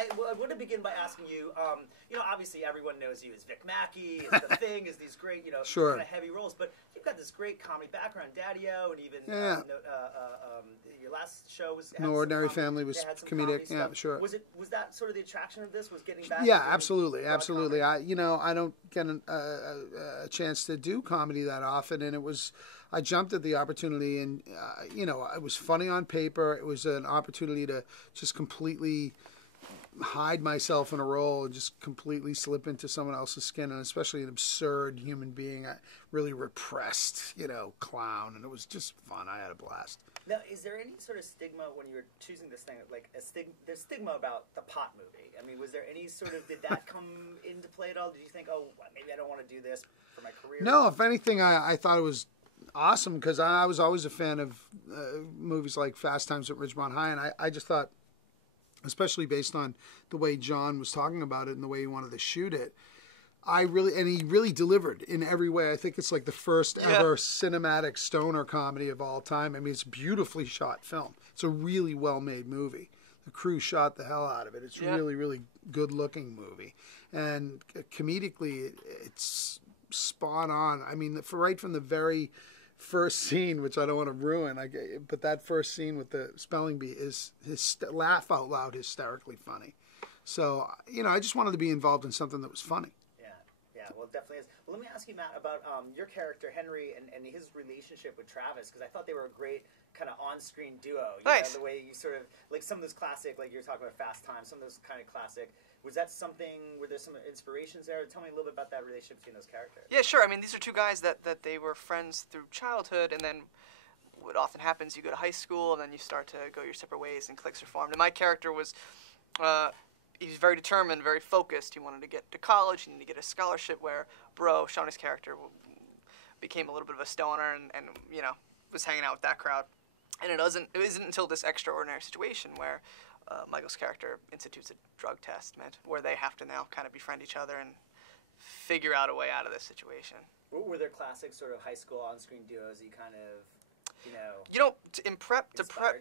I want to begin by asking you, you know, obviously everyone knows you as Vic Mackey, as The Thing, as these great, you know, Sure. kind of heavy roles, but you've got this great comedy background, Daddy-O, and even your last show was... No Ordinary Family was comedic, yeah, sure. Was that sort of the attraction of this, was getting back? Yeah, absolutely, absolutely. I don't get a chance to do comedy that often, and I jumped at the opportunity, and you know, it was funny on paper. It was an opportunity to just completely hide myself in a role and just completely slip into someone else's skin, and especially an absurd human being, a really repressed, you know, clown, and it was just fun. I had a blast. Now, is there any sort of stigma when you were choosing this thing, like there's stigma about the pot movie? I mean, was there any sort of, did that come into play at all? Did you think, oh, maybe I don't want to do this for my career? No, if anything, I thought it was awesome because I was always a fan of movies like Fast Times at Ridgemont High, and I just thought, especially based on the way John was talking about it and the way he wanted to shoot it, he really delivered in every way. I think it's like the first ever cinematic stoner comedy of all time. I mean, it's a beautifully shot film. It's a really well-made movie. The crew shot the hell out of it. It's really, really good-looking movie. And comedically, it's spot on. I mean, right from the very first scene, which I don't want to ruin, but that first scene with the spelling bee is laugh out loud hysterically funny. So, you know, I just wanted to be involved in something that was funny. Yeah, well, it definitely is. Well, let me ask you, Matt, about your character, Henry, and his relationship with Travis, because I thought they were a great kind of on-screen duo. You know, the way you sort of, like some of those classic, like you're talking about Fast Times, some of those kind of classic. Was that something, were there some inspirations there? Tell me a little bit about that relationship between those characters. Yeah, sure. I mean, these are two guys that they were friends through childhood, and then what often happens, you go to high school, and then you start to go your separate ways, and cliques are formed. And my character was... he was very determined, very focused. He wanted to get to college. He needed to get a scholarship. Where Bro, Shawnee's character, became a little bit of a stoner and you know, was hanging out with that crowd. And it isn't until this extraordinary situation where Michael's character institutes a drug test, where they have to now kind of befriend each other and figure out a way out of this situation. Were there classic sort of high school on-screen duos you kind of... in prep to prep,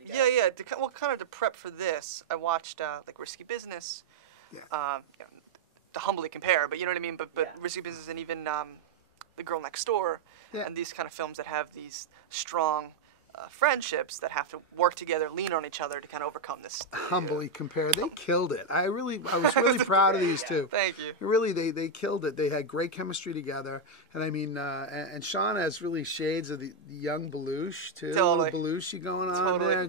kind of to prep for this, I watched like Risky Business, you know, to humbly compare, but you know what I mean. But Risky Business and even The Girl Next Door, and these kind of films that have these strong friendships that have to work together, lean on each other to kind of overcome this. Humbly compare, they killed it. I was really proud of these two. Thank you. Really, they killed it. They had great chemistry together, and I mean, and Sean has really shades of the young Belushi too. Totally. Belushi going on there,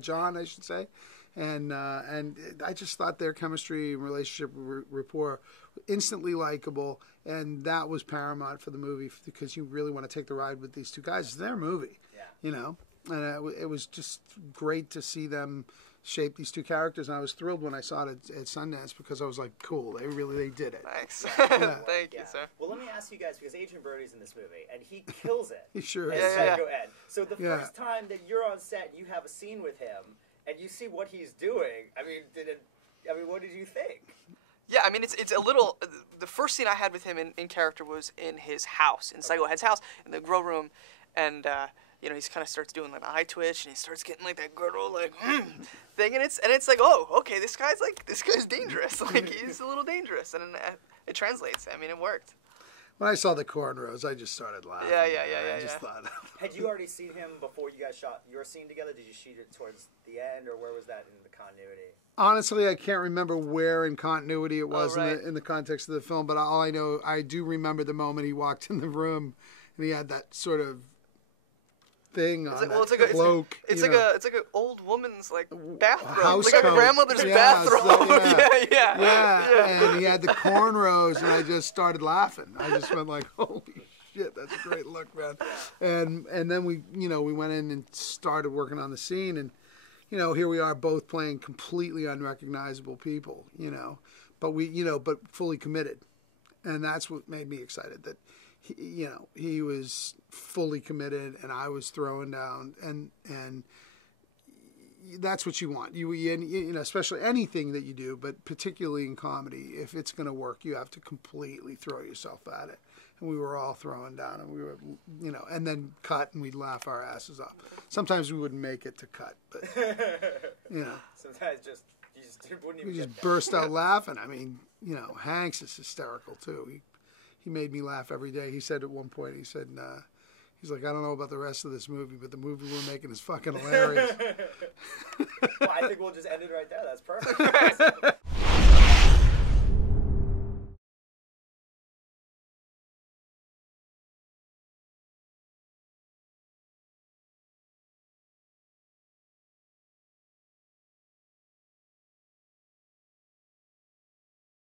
John, I should say, and I just thought their chemistry and relationship rapport instantly likable, and that was paramount for the movie because you really want to take the ride with these two guys. It's their movie. You know, and it was just great to see them shape these two characters, and I was thrilled when I saw it at Sundance because I was like, cool, they did it. Thanks. Thank you, sir. Well, let me ask you guys, because Adrian Brody's in this movie, and he kills it. He sure is. Psycho Ed. So the first time that you're on set, you have a scene with him, and you see what he's doing. I mean, what did you think? Yeah, I mean, it's a little... The first scene I had with him in character was in his house, in Psycho Ed's house, in the grow room, and... you know, he kind of starts doing like an eye twitch, and he starts getting like that guttural like thing, and it's like, oh, okay, this guy's dangerous. Like he's a little dangerous, and it translates. I mean, it worked. When I saw the cornrows, I just started laughing. I just thought. Had you already seen him before you guys shot your scene together? Did you shoot it towards the end, or where was that in the continuity? Honestly, I can't remember where in continuity it was in the context of the film, but all I know, I do remember the moment he walked in the room, and he had that sort of thing on that cloak. It's like an old woman's like bathrobe. House like a grandmother's bathrobe. And he had the cornrows, and I just started laughing. I just went like, holy shit, that's a great look, man. And then we went in and started working on the scene, and here we are both playing completely unrecognizable people, but fully committed. And that's what made me excited, that he was fully committed, and I was throwing down, and that's what you want. You especially anything that you do, but particularly in comedy, if it's going to work, you have to completely throw yourself at it. And we were all throwing down, and we were, and then cut, and we'd laugh our asses off. Sometimes we wouldn't make it to cut, but sometimes you just wouldn't we even just burst out laughing. I mean, you know, Hanks is hysterical too. He made me laugh every day. He said at one point, he's like, I don't know about the rest of this movie, but the movie we're making is fucking hilarious. Well, I think we'll just end it right there. That's perfect.